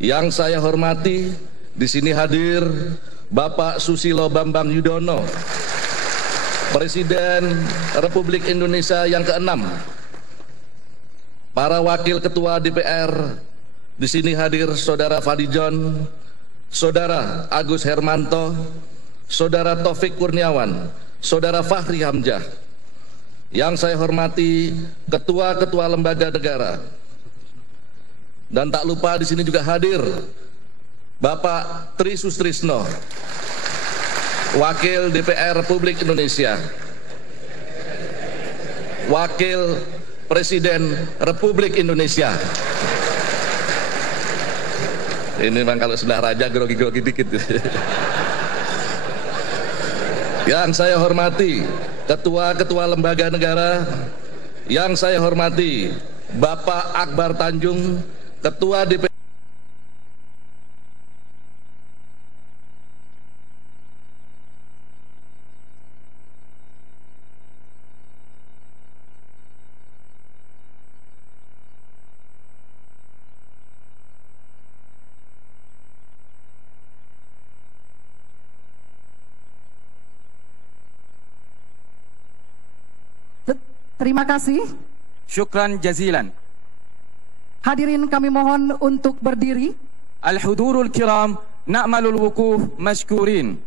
Yang saya hormati, di sini hadir Bapak Susilo Bambang Yudhoyono, Presiden Republik Indonesia yang ke-6. Para Wakil Ketua DPR, di sini hadir Saudara Fadlijon, Saudara Agus Hermanto, Saudara Taufik Kurniawan, Saudara Fahri Hamzah. Yang saya hormati ketua-ketua lembaga negara. Dan tak lupa di sini juga hadir Bapak Tri Sutrisno, Wakil DPR Republik Indonesia, Wakil Presiden Republik Indonesia. Ini memang kalau sebelah raja grogi-grogi dikit. Yang saya hormati ketua-ketua lembaga negara, yang saya hormati Bapak Akbar Tanjung, Ketua DPR. Terima kasih. Syukran jazilan. Hadirin kami mohon untuk berdiri. Al-hudurul kiram, na'malul wukuf mashkurin.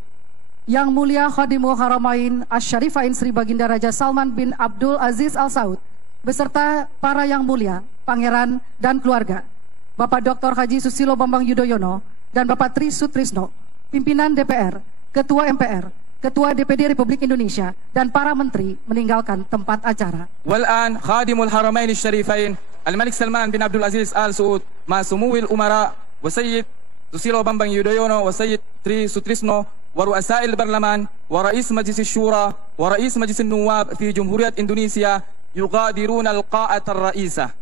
Yang mulia Khadimul Haramain Asy-Syarifain Sri Baginda Raja Salman bin Abdul Aziz Al Saud beserta para yang mulia, pangeran dan keluarga, Bapak Dr. Haji Susilo Bambang Yudhoyono dan Bapak Tri Sutrisno, pimpinan DPR, Ketua MPR, Ketua DPD Republik Indonesia, dan para menteri meninggalkan tempat acara. Wal'an Khadimul Haramain Asy-Syarifain Al-Malik Salman bin Abdul Aziz Al Saud ma Sumuwil Umara wa Sayyid Susilo Bambang Yudhoyono wa Sayyid Tri Sutrisno wa Ru'asail Barlaman wa Rais Majlis Syura wa Rais Majlis Nuwab fi Jumhuriyat Indonesia yugadiruna al-qa'at ar-ra'isah.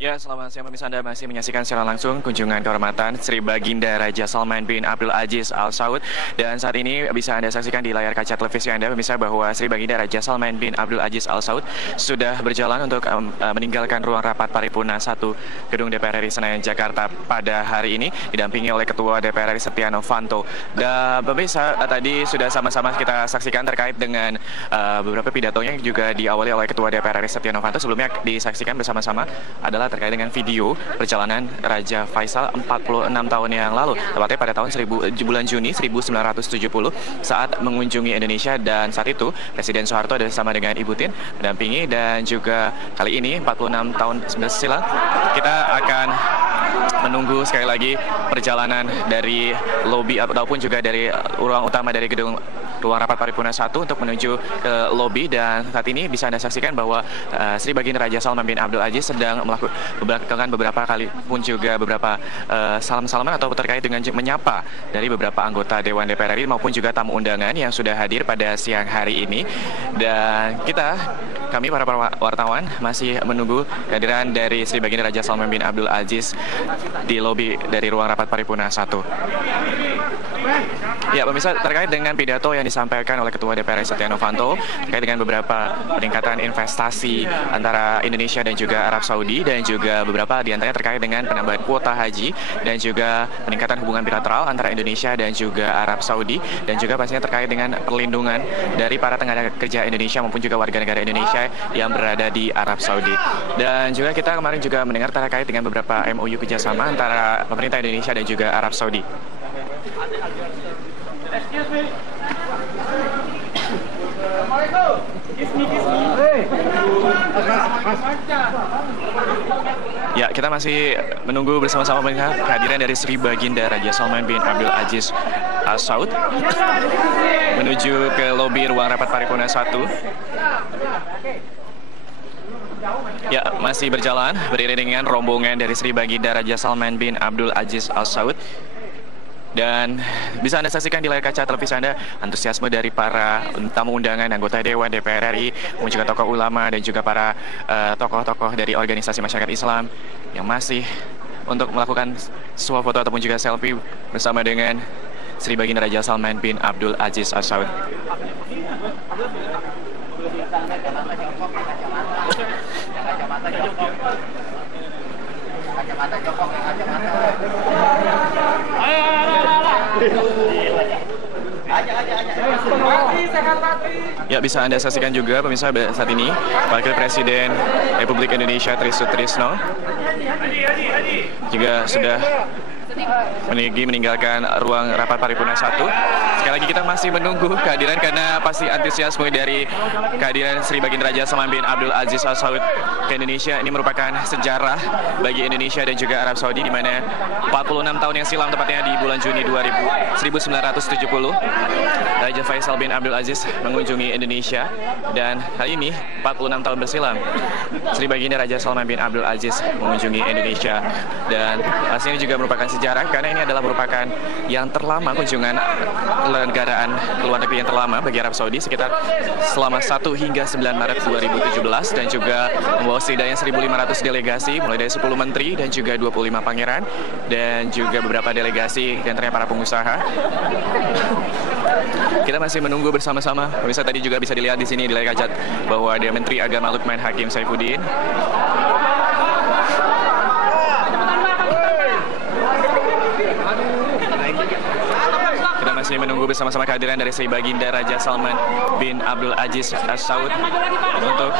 Ya, selamat siang pemirsa, Anda masih menyaksikan secara langsung kunjungan kehormatan Sri Baginda Raja Salman bin Abdul Aziz Al Saud. Dan saat ini bisa Anda saksikan di layar kaca televisi Anda pemirsa bahwa Sri Baginda Raja Salman bin Abdul Aziz Al Saud sudah berjalan untuk meninggalkan ruang rapat paripurna 1 Gedung DPR RI Senayan Jakarta pada hari ini didampingi oleh Ketua DPR RI Setia Novanto. Dan pemirsa, tadi sudah sama-sama kita saksikan terkait dengan beberapa pidatonya yang juga diawali oleh Ketua DPR RI Setia Novanto. Sebelumnya disaksikan bersama-sama adalah terkait dengan video perjalanan Raja Faisal 46 tahun yang lalu, tepatnya pada tahun bulan Juni 1970 saat mengunjungi Indonesia, dan saat itu Presiden Soeharto bersama dengan Ibu Tien mendampingi, dan juga kali ini 46 tahun silam kita akan menunggu sekali lagi perjalanan dari lobi ataupun juga dari ruang utama dari gedung ruang rapat paripurna 1 untuk menuju ke lobi. Dan saat ini bisa Anda saksikan bahwa Sri Baginda Raja Salman bin Abdul Aziz sedang melakukan beberapa kali pun juga beberapa salam-salaman atau terkait dengan menyapa dari beberapa anggota Dewan DPR RI maupun juga tamu undangan yang sudah hadir pada siang hari ini. Dan kami para wartawan masih menunggu kehadiran dari Sri Baginda Raja Salman bin Abdul Aziz di lobi dari ruang rapat paripurna 1. Ya, pemirsa, terkait dengan pidato yang disampaikan oleh Ketua DPR Setia Novanto terkait dengan beberapa peningkatan investasi antara Indonesia dan juga Arab Saudi, dan juga beberapa diantaranya terkait dengan penambahan kuota haji dan juga peningkatan hubungan bilateral antara Indonesia dan juga Arab Saudi, dan juga pastinya terkait dengan perlindungan dari para tenaga kerja Indonesia maupun juga warga negara Indonesia yang berada di Arab Saudi. Dan juga kita kemarin juga mendengar terkait dengan beberapa MOU kerjasama antara pemerintah Indonesia dan juga Arab Saudi. Excuse me. Ya, kita masih menunggu bersama-sama melihat kehadiran dari Sri Baginda Raja Salman bin Abdul Aziz Al Saud menuju ke lobi ruang rapat paripurna 1. Ya, masih berjalan beriringan rombongan dari Sri Baginda Raja Salman bin Abdul Aziz Al Saud. Dan bisa Anda saksikan di layar kaca televisi Anda antusiasme dari para tamu undangan, anggota Dewan, DPR RI, kemudian juga tokoh ulama dan juga para tokoh-tokoh dari organisasi masyarakat Islam yang masih untuk melakukan suah foto ataupun juga selfie bersama dengan Sri Baginda Raja Salman bin Abdul Aziz Al Saud. Ya, bisa Anda saksikan juga pemirsa saat ini Wakil Presiden Republik Indonesia Tri Sutrisno juga sudah meninggalkan ruang rapat paripurna 1. Sekali lagi kita masih menunggu kehadiran karena pasti antusiasme dari kehadiran Sri Baginda Raja Salman bin Abdul Aziz Al Saud ke Indonesia. Ini merupakan sejarah bagi Indonesia dan juga Arab Saudi, di mana 46 tahun yang silam, tepatnya di bulan Juni 1970, Raja Faisal bin Abdul Aziz mengunjungi Indonesia, dan kali ini 46 tahun bersilam Sri Baginda Raja Salman bin Abdul Aziz mengunjungi Indonesia. Dan pastinya juga merupakan sejarah karena ini adalah merupakan yang terlama kunjungan negaraan ke luar negeri yang terlama bagi Arab Saudi, sekitar selama 1 hingga 9 Maret 2017, dan juga membawa setidaknya 1.500 delegasi mulai dari 10 menteri dan juga 25 pangeran dan juga beberapa delegasi di antaranya para pengusaha. Kita masih menunggu bersama-sama. Pemirsa, tadi juga bisa dilihat di sini di layar kaca bahwa ada Menteri Agama Lukman Hakim Saifuddin. Kita masih menunggu bersama-sama kehadiran dari Sri Baginda Raja Salman bin Abdul Aziz Al Saud untuk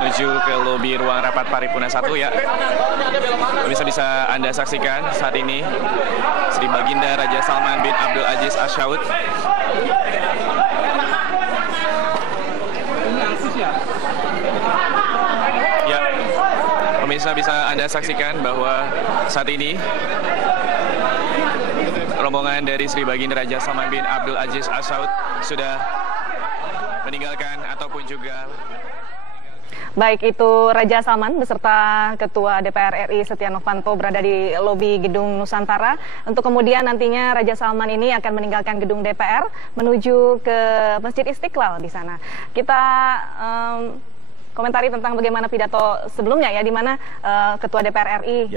menuju ke lobi ruang rapat paripurna 1 ya. Bisa Anda saksikan saat ini Sri Baginda Raja Salman bin Abdul Aziz Al Saud ya. Pemirsa, bisa Anda saksikan bahwa saat ini rombongan dari Sri Baginda Raja Salman bin Abdul Aziz Al Saud sudah meninggalkan ataupun juga baik itu Raja Salman beserta Ketua DPR RI Setia Novanto berada di lobi Gedung Nusantara, untuk kemudian nantinya Raja Salman ini akan meninggalkan gedung DPR menuju ke Masjid Istiqlal di sana. Kita komentari tentang bagaimana pidato sebelumnya ya, di mana Ketua DPR RI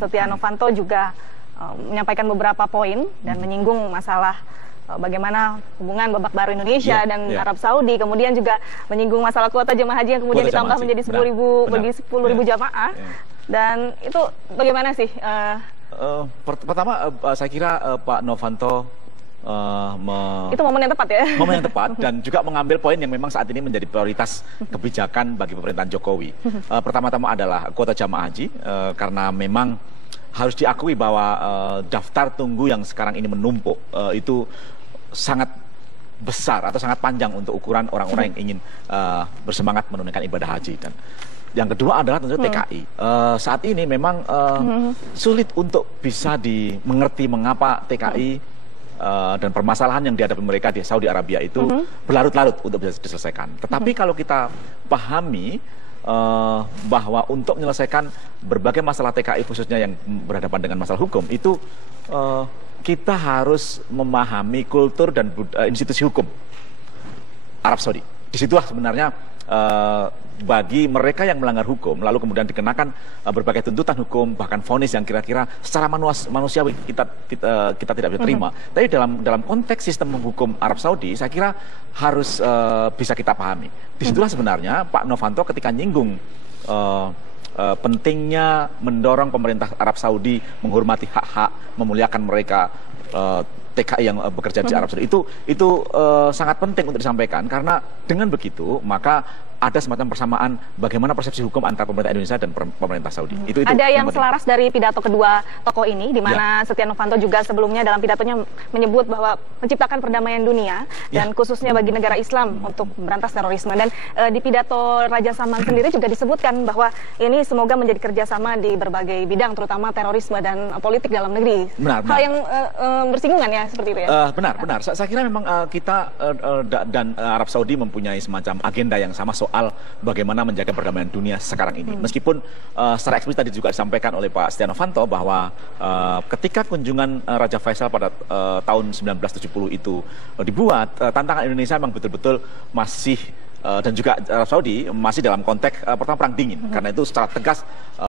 Setia Novanto juga menyampaikan beberapa poin dan menyinggung masalah bagaimana hubungan babak baru Indonesia dan Arab Saudi, kemudian juga menyinggung masalah kuota jemaah haji yang kemudian ditambah menjadi 10.000 jamaah. Dan itu bagaimana sih? Pertama saya kira Pak Novanto itu momen yang tepat ya? Momen yang tepat, dan juga mengambil poin yang memang saat ini menjadi prioritas kebijakan bagi pemerintahan Jokowi. Pertama-tama adalah kuota jamaah haji, karena memang harus diakui bahwa daftar tunggu yang sekarang ini menumpuk itu sangat besar atau sangat panjang untuk ukuran orang-orang yang ingin bersemangat menunaikan ibadah haji. Dan yang kedua adalah tentu TKI. Saat ini memang sulit untuk bisa dimengerti mengapa TKI dan permasalahan yang dihadapi mereka di Saudi Arabia itu berlarut-larut untuk bisa diselesaikan. Tetapi kalau kita pahami bahwa untuk menyelesaikan berbagai masalah TKI khususnya yang berhadapan dengan masalah hukum itu kita harus memahami kultur dan institusi hukum Arab Saudi. Disitulah sebenarnya bagi mereka yang melanggar hukum lalu kemudian dikenakan berbagai tuntutan hukum, bahkan vonis yang kira-kira secara manusiawi kita tidak bisa terima. Tapi dalam konteks sistem hukum Arab Saudi saya kira harus bisa kita pahami. Disitulah sebenarnya Pak Novanto ketika nyinggung pentingnya mendorong pemerintah Arab Saudi menghormati hak-hak, memuliakan mereka, TKI yang bekerja di Arab Saudi itu sangat penting untuk disampaikan, karena dengan begitu maka ada semacam persamaan bagaimana persepsi hukum antara pemerintah Indonesia dan pemerintah Saudi. Itu ada yang selaras dari pidato kedua tokoh ini, di mana Setia Novanto juga sebelumnya dalam pidatonya menyebut bahwa menciptakan perdamaian dunia dan khususnya bagi negara Islam untuk memberantas terorisme. Dan di pidato Raja Salman sendiri juga disebutkan bahwa ini semoga menjadi kerjasama di berbagai bidang, terutama terorisme dan politik dalam negeri. Hal yang bersinggungan ya ya, seperti itu ya? Benar. Saya kira memang kita dan Arab Saudi mempunyai semacam agenda yang sama soal bagaimana menjaga perdamaian dunia sekarang ini. Meskipun secara eksplisit tadi juga disampaikan oleh Pak Setia Novanto bahwa ketika kunjungan Raja Faisal pada tahun 1970 itu dibuat, tantangan Indonesia memang betul-betul masih dan juga Arab Saudi masih dalam konteks pertama perang dingin. Karena itu secara tegas